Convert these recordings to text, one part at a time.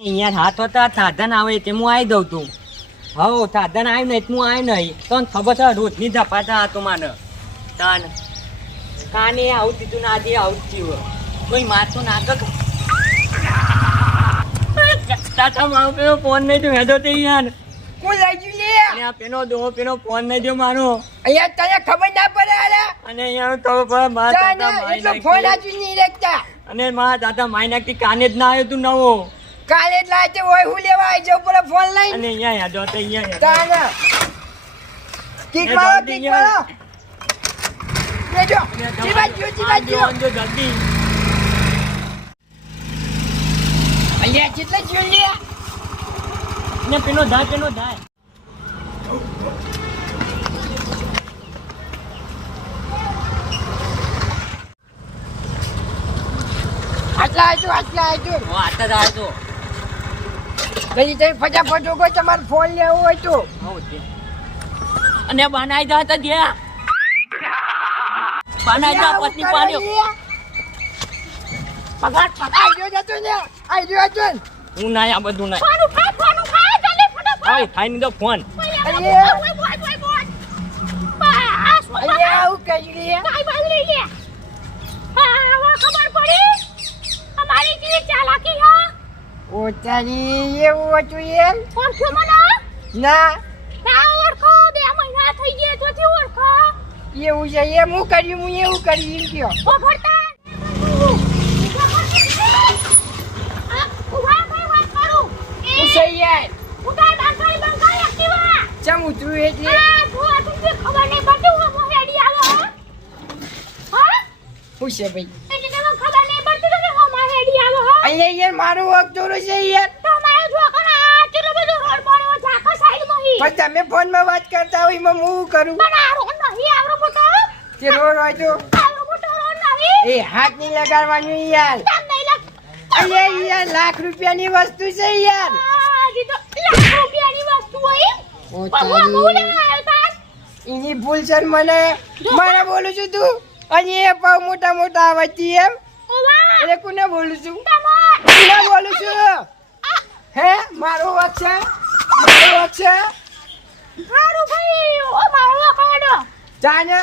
અહીંયા હાથ હતા સાધન આવે તે હું આવી દઉં તું. હવ સાધન આવ્યું નહીં હું આવ્યું નહીં તો ખબર છે રોજની ધપાતા હતો માને. તાન કાને આવું દીધું ના આજે આવું થયું. કોઈ મારતો નાટક તાતા મારો ફોન નહીં તું હેડો તે યાર. કોઈ અને આ પેલો દો પેલો ફોન નહીં જો મારો. અહીંયા તને ખબર ના પડે અરે અને અહીંયા ખબર પડે મારા દાદા મારી એટલો ફોન નાખી. આજુ નહીં અને મારા દાદા માઈ નાખતી કાને જ ના આવ્યો તું નવો. કાલે જ લાજે હોય હું લેવા આવી જાઉં પેલો ફોન લઈ અને અહીંયા યાદો તો અહીંયા. તાને કિક મારો કિક મારો. લેજો જીવા જીવા જીવા જીવા જલ્દી. અહીંયા કેટલા જોઈ લે ને પેલો ધાય પેલો ધાય આટલા આવજો આટલા આવજો ઓ જ આવજો પછી તમે ફટાફટ ઊભો તમારે ફોન લેવો હોય તો. અને બનાવી જા તો દે. બનાઈ જા પછી પાડ્યો. પગાર પગાર જો જતો ને. આઈ જો જતો હું ના આ બધું ના ફોન ઉઠાય ફોન ઉઠાય જલ્દી ફટાફટ. આય ખાઈ દો ફોન. અહીંયા. ઓય, ઓય, ઓય, ઓય. બસ, અહીંયા આવું કરી લે કાંઈ બાજુ લઈ લે. હા, હવે ખબર પડી અમારી કેવી ચાલાકી હા ઓ તારી એવું હતું એમ ઓળખ્યો મને ના ના ઓળખો બે મહિના થઈ ગયા તોથી ઓળખો એવું છે એમ હું કર્યું હું એવું કરી એમ કયો ઓ ભરતા આ, ઊભા થઈ વાત કરું હું સહી યાર ઉઠા બંકાઈ બંકાઈ એક્ટિવા ચમ ઉતરું એટલે ખબર નહીં પડતી હું હેડી આવો હા? હું? છે ભાઈ? એટલે તમને ખબર નહીં પડતી કે હું મોહેડી આવો હા? અહીંયા યાર મારું વખત જોરો છે યાર તમારો છોકરો આ કેટલો બધો રોડ પડ્યો આખા સાઈડમાં હી? પણ તમે ફોનમાં વાત કરતા હોય એમાં હું શું કરું? પણ આ રોડ નહીં આવરો મોટો તે રોડ હોય તો? આવરો મોટો રોડ નહીં. એ હાથ નહીં લગાડવાનું યાર. અહીંયા યાર લાખ રૂપિયાની વસ્તુ છે યાર આ જી તો લાખ રૂપિયાની વસ્તુ હોય ઓ પણ હું તારી. હું લેવા આવ્યો તાર એની ભૂલ છે મને મને બોલું છું તું? અને એ બહુ મોટા મોટા આવતી એમ. એ એટલે કોને બોલું છું? કોને બોલું છું? હે મારો વાત છે? મારો વાત છે? હારું ભાઈ ઓ મારો જાને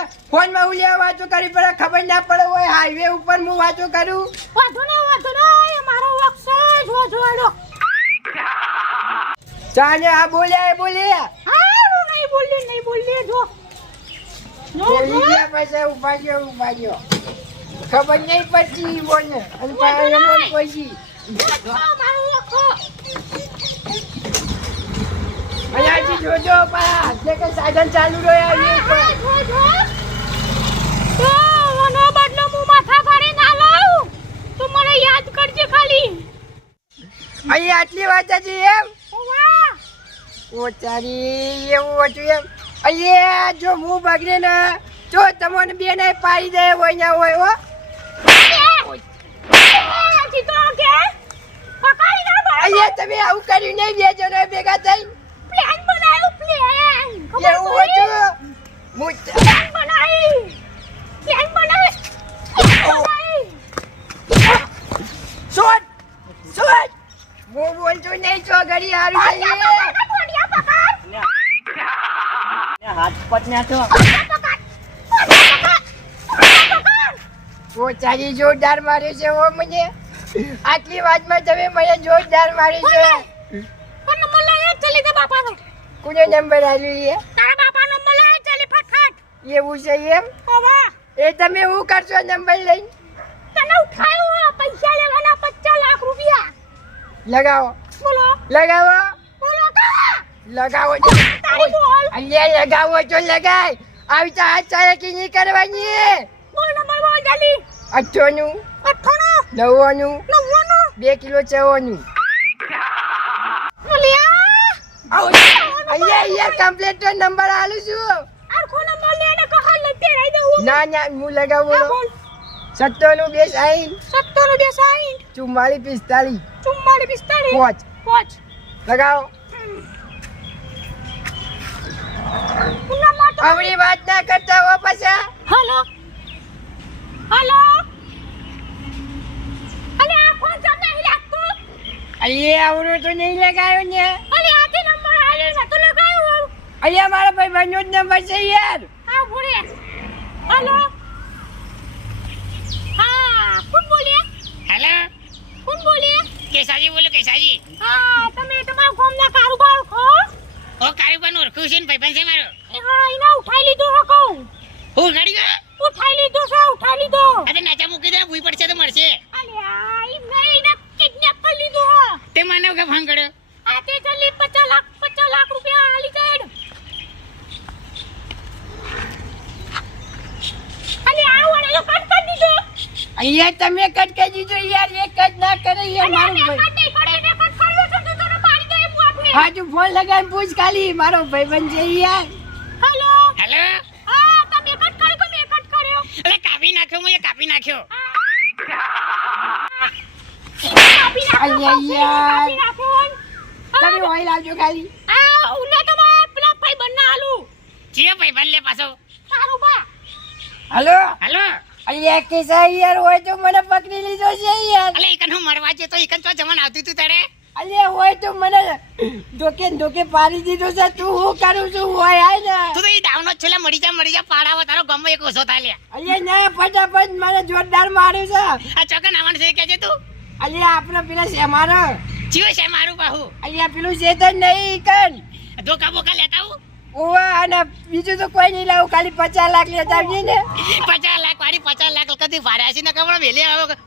લેવા વાતો કરી પડે ખબર ના પડે હોય હાઈવે ઉપર હું વાતો કરું. મારો જો જોડો જાને આ બોલ્યા એ બોલ્યા. હારું નહીં બોલી નહીં બોલી જો. ઊભા ગયો ઊભા ગયો ખબર નહીં પડતી બોને અને રમણ પછી અહીંયાથી જોજો પા જે કે સાધન ચાલુ રહ્યા એ ઉપર. અહીં આટલી વાત હતી એમ? ઓ એવું હતું એમ. અહીંયા જો હું બગડે ને જો તમને બે ને પાડી દે હોય હોય હો. અહીંયા તમે આવું કર્યું નહીં બે જણા ભેગા થઈ એવું હતું. હું શોધ શોધ. હું બોલતો નહીં છો ઘડી હારું હાથ પટન્યા છો ઓ તારી જોરદાર માર્યો છે ઓ મને. આટલી વાતમાં તમે મને જોરદાર મારી છે. કોને નંબર આલ્યો એ? એવું છે એમ? એ તમે હું કરશો નંબર લઈને? તને ઉઠાયો પૈસા લેવાના પચાસ લાખ રૂપિયા. લગાવો. બોલો. લગાવો. બોલો લગાવો તારી અલ્યા લગાવો તો લગાય. આવી તો હાથ ચારકી નહીં કરવાની બોલ નંબર બોલ જલ્દી અઠ્ઠોનું અઠ્ઠાણું. નવ્વાણું. નવ્વાણું? બે કિલો બોલ્યા અહીંયા અહીંયા કમ્પ્લીટ નંબર આલું છું. ને ના ના હું લગાવું હા, બોલ. સત્તરનું બે સત્તો સત્તર બે સાઈન. ચુમ્માલીસ પિસ્તાલીસ ચુમ્માલીસ પિસ્તાલીસ પાંચ. પાંચ. લગાવો. આવડી વાત ના કરતા હો પાછા. હલો? હલો? અલે આ ફોન તો નહીં લાગતો? અલે આવડો તો નહીં લગાયો ને. અલે આ તે નંબર આલે છે તો લગાયો અલે મારા ભાઈ ભાઈનો જ નંબર છે યાર. હા ભૂલે હલો? હા કોણ બોલે? હલો? કોણ બોલે? કેસાજી બોલો કેસાજી હા તમે તમારા ગામના કારોબાર ખો ઓ કારુબાન ઓળખું છે ને ભાઈબંધ છે મારો? એ હા એને ઉઠાઈ લીધો હો કહું. હું ગાડી ગયો? ઉઠાઈ લીધો છે ઉઠાઈ લીધો. અરે નાચા મૂકી દે ભૂઈ પડશે તો મળશે. અલ્યા ઈ નહીં એને કિડનેપ કરી લીધો હો. તે મને કે ફોન કર્યો આ તે જલ્દી પચાસ લાખ પચાસ લાખ રૂપિયા આલી જાય. અલે આ વડે કટ કરી દીધો. અહીંયા તમે કટ કરી દીધો યાર એક જ ના કરે યાર મારું ભાઈ. હું આપે હા તું ફોન લગાવીને પૂછ ખાલી મારો ભાઈબંધ છે યાર. હેલો હેલો હા તમે કટ કર્યો કે મેં કટ કર્યો? અરે કાપી નાખ્યો મેં કાપી નાખ્યો. કાપી નાખ્યો અલ્યા યાર. તમે ઓઈલ આવજો ખાલી. આ ઉને તો મારા પેલા ભાઈ બન્ના આલુ ચિયો ભાઈબંધ લે પાછો. સારું બા. હલો? હેલો? અહીંયા કેસા યાર હોય તો મને પકડી લીધો છે યાર. અલે ઈકન હું મળવા જતો ઈકન તો જમણ આવતું તું તારે? અલ્યા હોય તો મને ધોકે ધોકે પાડી દીધો છે. તું હું કરું છું? હોય આય ને. તું તો ઈ ડાઉનો છેલે મરી જા મરી જા પાડાવો તારો ગમો એક ઓછો થાય લે. અલે ના ફટાફટ મને જોરદાર માર્યું છે. આ ચોકન નાવણ છે કે છે તું? અલે આપણે પેલા છે મારો જીવ છે મારું બાહુ અલે પેલું છે તો નહીં કન ધોકા બોકા લેતા આવું? ઓવા અને બીજું તો કોઈ નહીં લાવું ખાલી પચાસ લાખ લેતા આવજે ને. પચાસ લાખ વાળી પચાસ લાખ કદી ભાડ્યા છે ને ખબર વેલે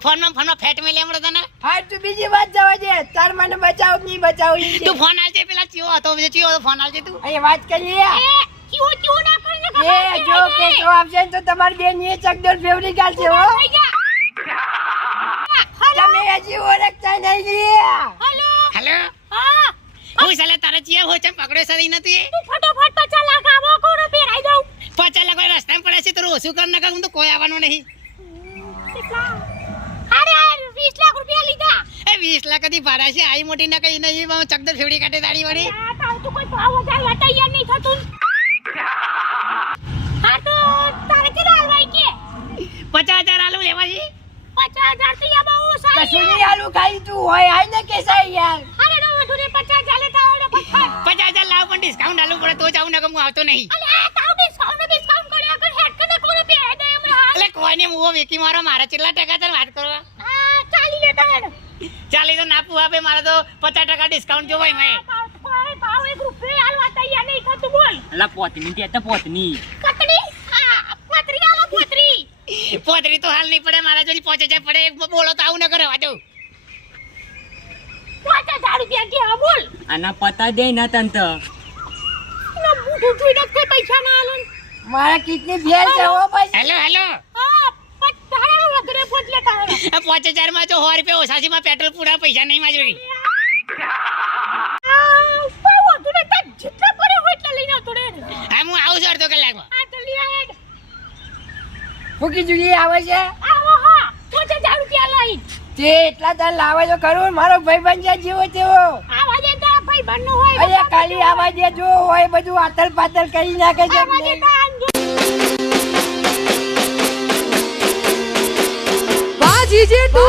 ફોનમાં ફોનમાં ફેટ મેલી હમણાં તને? હા તું બીજી વાત જવા દે. તાર મને બચાવ નહીં બચાવ તું ફોન આવજે પેલા ચિયો હતો બીજો ચિયો હતો ફોન આવજે તું. અહીંયા વાત કરીએ. એ ચીવો ચીવો ના કરીને એ જો કેસો આપશે ને તો તમારી બેન એ ચકડોર ફેવરી ગાલશે હો. થઈ જા. તમે હજી ઓળખતા નહીં. હેલો? હેલો? હા હું સાલે તારે ચિયા હોય ચમ પકડ્યો સદી નથી. તું ફટોફટ પચાસ લાખ આવો કોને પહેરાઈ દઉં. પચાસ લાખ રસ્તામાં પડે છે તો ઓછું કર નાખે હું તો કોઈ આવવાનું નહીં. અરે વીસ લાખ રૂપિયા લીધા. એ વીસ લાખ કદી ભાડા છે આઈ મોટી ના કઈ નહીં બહુ ચકદર ફેવડી કાટે દાડી વાળી આ તારું તો કોઈ ભાવ વધારવા તૈયાર નહીં થતું. હા તો તારે કેટલા હાલવાય કે? પચાસ હજાર આલુ લેવા છે પચાસ હજાર તો યા બહુ કશું નહીં આલું ખાઈ તું હોય આઈ ને કેસા યાર. ડિસ્કાઉન્ટ આલુ પડે તો જ આવું નકમ હું આવતો નહીં. એટલે કોઈ નહીં હું વેકી મારો મારા કેટલા ટકા તને વાત કરો ચાલી લેતા હેડ ચાલી તો ના પૂવા મારે તો પચાસ ટકા ડિસ્કાઉન્ટ જોવાય મેં. ભાવ ભાવ એક રૂપિયો હાલવા તૈયાર નહીં થતું બોલ. અલા પોતની તે તો પોતની. કતરી હા પોતરી આલો પોતરી. પોતરી તો હાલ નહીં પડે મારા જોડી પહોંચે હજાર પડે બોલો તો આવું ન કરવા દઉં પાંચ હજાર રૂપિયા કે હા બોલ. આના પતા દે ના તન બુઢું કોઈ પૈસા ના આલન મારા કિડની ફેલ છે ઓ બસ હેલો હેલો. હા પણ તારા વગરે પોત લેતા આ પાંચ હજારમાં જો સો રૂપિયા માં પેટ્રોલ પૂરા પૈસા નહીં તાર જેટલા પડે હોય એટલા લઈને આવતો રે. હા હું આવું છું અડધો કલાકમાં. આ તો લે હેડ ફૂકી જુલી આવે છે? આવો હા પાંચ રૂપિયા લઈ. તે એટલા તાર લાવે તો ખરું મારો ભાઈબંધ છે જેવો તેવો. હોય ખાલી આવા દે જો હોય બધું આતર પાતર કરી નાખે છે અંજો Bajije tu,